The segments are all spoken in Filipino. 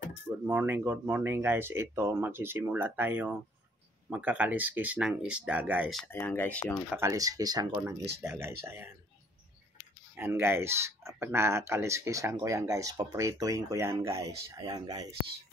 Good morning guys. Ito, magsisimula tayo magkakaliskis ng isda guys. Ayan guys, yung kakaliskisan ko ng isda guys. Ayan. Ayan guys, kapag nakakaliskisan ko yan guys, paprituin ko yan guys. Ayan guys.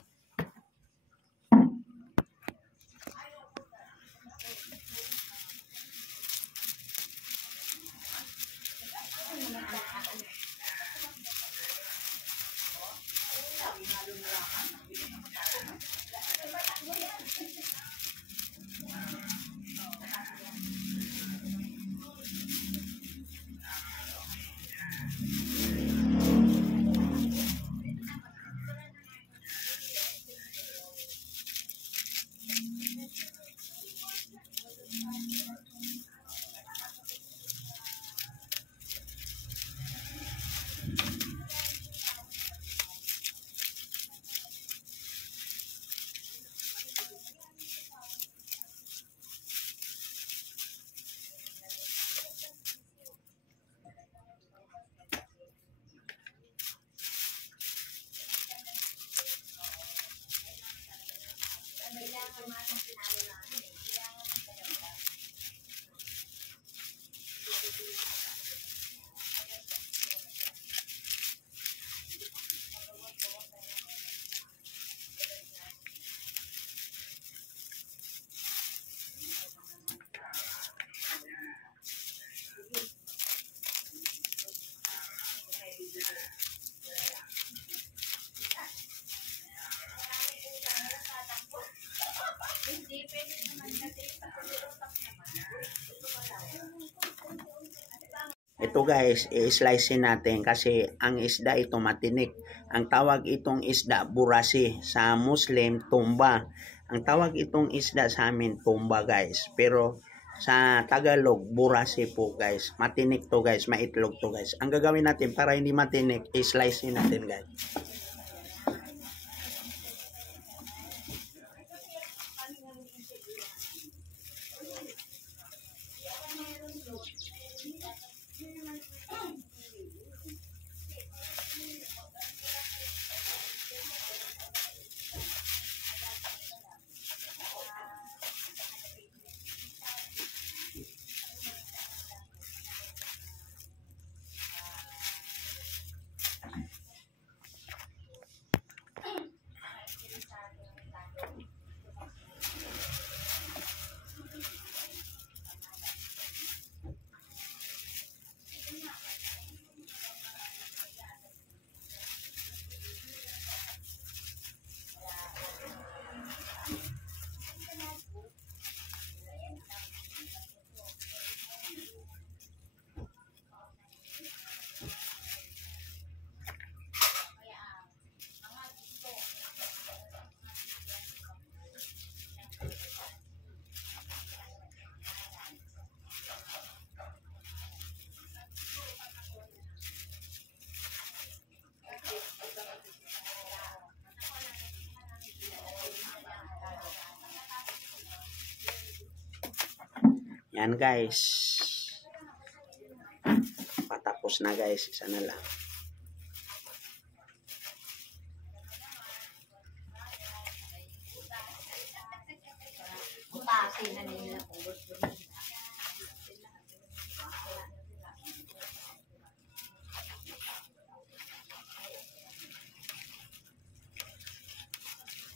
Ito guys, i-slicein natin kasi ang isda ito matinik. Ang tawag itong isda burasi, sa Muslim tumba. Ang tawag itong isda sa amin tumba guys. Pero sa Tagalog burasi po guys. Matinik to guys, maitlog to guys. Ang gagawin natin para hindi matinik, i-slicein natin guys. Yan guys. Patapos na guys. Isa na lang.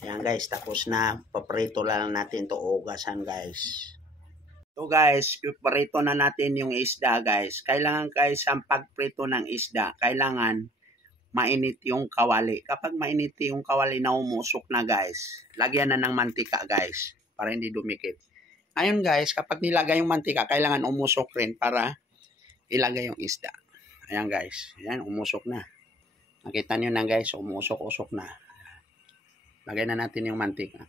Yan guys. Tapos na. Paprito lang natin to ugasan guys. So guys, iparito na natin yung isda guys. Kailangan guys ang pagprito ng isda, kailangan mainit yung kawali. Kapag mainit yung kawali na umusok na guys, lagyan na ng mantika guys para hindi dumikit. Ayun guys, kapag nilagay yung mantika, kailangan umusok rin para ilagay yung isda. Ayan guys, ayan umusok na. Nakita nyo na guys, umusok-usok na. Lagay na natin yung mantika.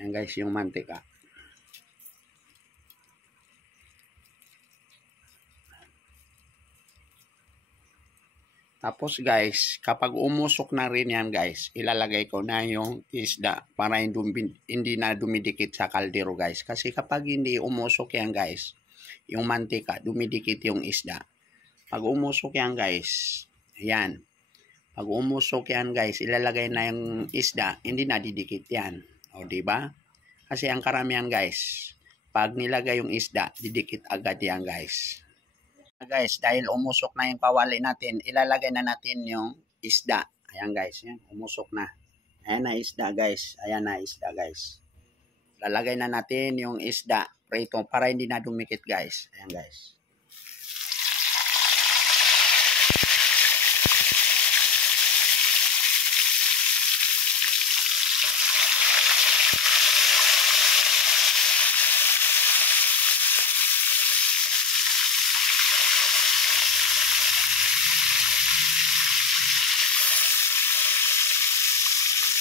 Ayan guys, yung mantika. Tapos guys, kapag umusok na rin yan guys, ilalagay ko na yung isda para hindi na dumidikit sa kaldero guys. Kasi kapag hindi umusok yan guys, yung mantika, dumidikit yung isda. Pag umusok yan guys, yan. Pag umusok yan guys, ilalagay na yung isda, hindi na didikit yan. O diba? Kasi ang karamihan guys, pag nilagay yung isda, didikit agad yan guys. Guys, dahil umusok na yung kawali natin, ilalagay na natin yung isda. Ayan guys, yan, umusok na. Ayan na isda guys. Ayan na isda guys. Lalagay na natin yung isda prito para hindi na dumikit guys. Ayan guys.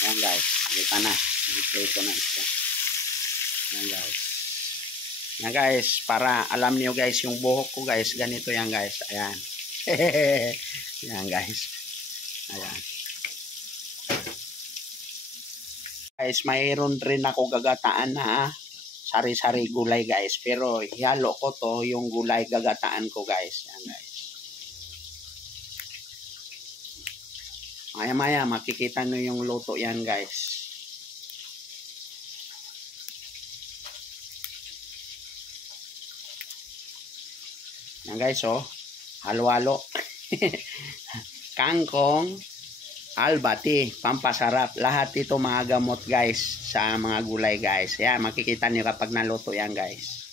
Ayan guys, kita na. Prito na isda. Ayan guys. Ayan guys, para alam niyo guys, yung buhok ko guys, ganito yan guys. Ayan. Ayan guys. Ayan. Guys, mayroon rin ako gagataan na sari-sari gulay guys. Pero ihalo ko to yung gulay gagataan ko guys. Ayan guys. Maya-maya makikita nyo yung luto yan guys. Yan guys oh. Halo-halo. Kangkong, albati, pampasarap. Lahat ito mga gamot guys sa mga gulay guys. Yan, makikita nyo kapag naluto yan guys.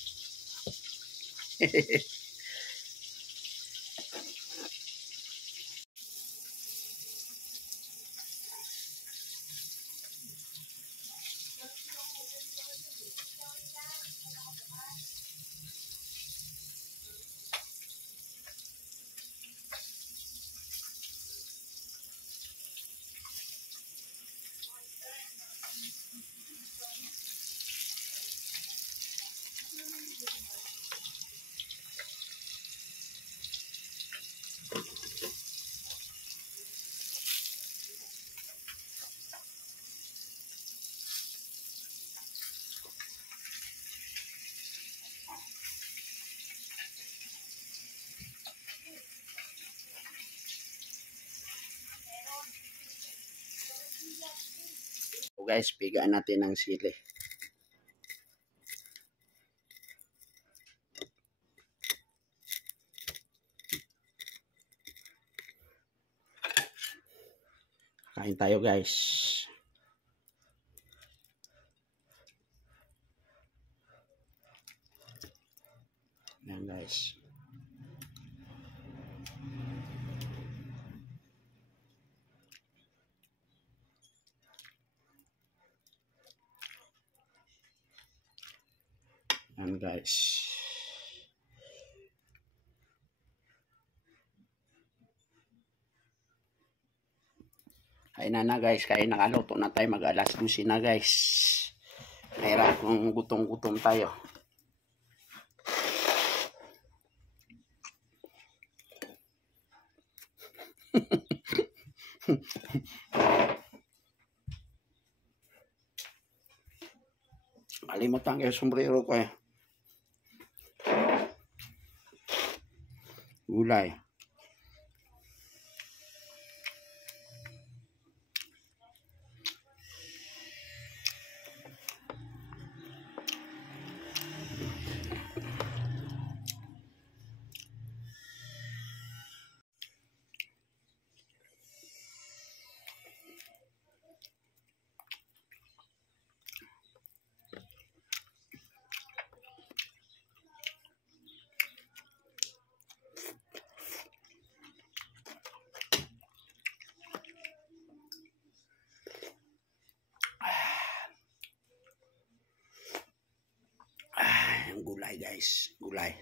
So guys, pigaan natin ng sili. Kain tayo guys. Yan guys. Yan guys. Kain na guys. Kain nakaluto na tayo. Mag-alas 12 na guys. Mahirap kung gutom-gutom tayo. Kalimutan kayo sombrero ko eh. Gulay. Gulay guys, gulay.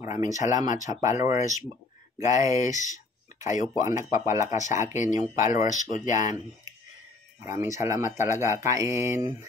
Maraming salamat sa followers. Guys, kayo po ang nagpapalakas sa akin, yung followers ko dyan. Maraming salamat talaga, kain.